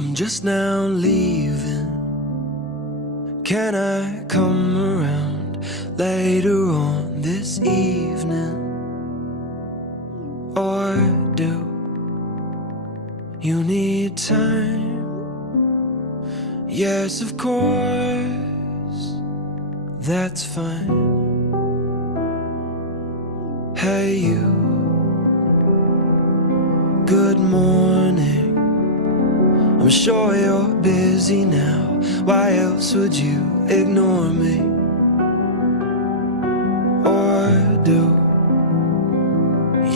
I'm just now leaving. Can I come around later on this evening? Or do you need time? Yes, of course, that's fine. Hey you, good morning. I'm sure you're busy now. Why else would you ignore me? Or do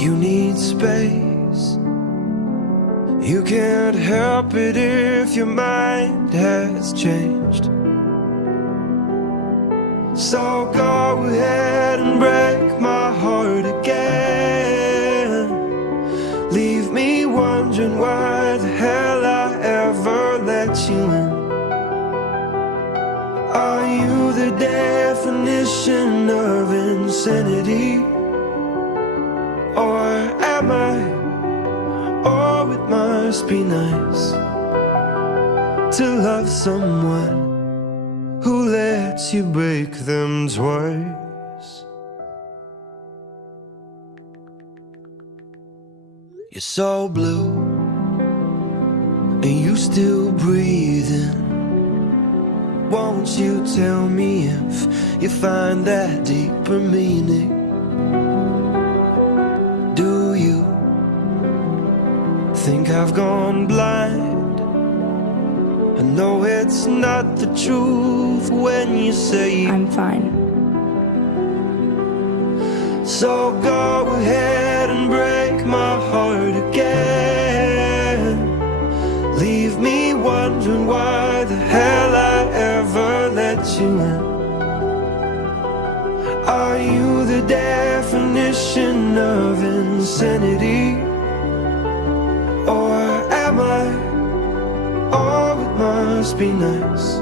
you need space? You can't help it if your mind has changed. So go ahead and break my heart again. Leave me wondering why the hell I ever let you in. Are you the definition of insanity? Or am I? Oh, it must be nice to love someone who lets you break them twice. You're so blue, and you still breathing. Won't you tell me if you find that deeper meaning? Do you think I've gone blind? I know it's not the truth when you say I'm fine. So go ahead and break my heart again. Leave me wondering why the hell I ever let you in. Are you the definition of insanity? Or am I? Oh, it must be nice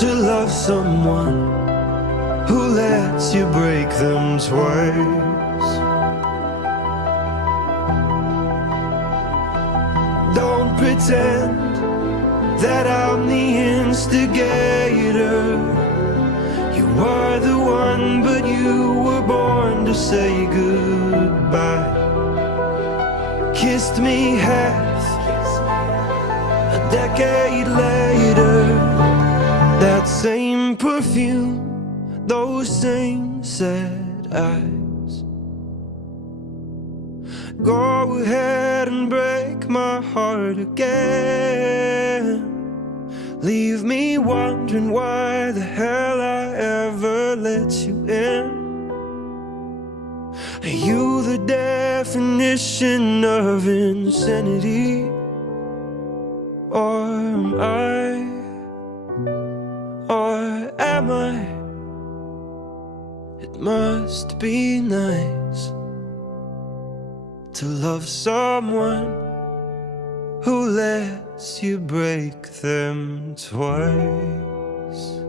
to love someone who lets you break them twice. Don't pretend that I'm the instigator. You are the one, but you were born to say goodbye. Kissed me half a decade later. That same perfume, those same sad eyes. Go ahead and break my heart again. Leave me wondering why the hell I ever let you in. Are you the definition of insanity? Or am I? Or am I? It must be nice to love someone who lets you break them twice.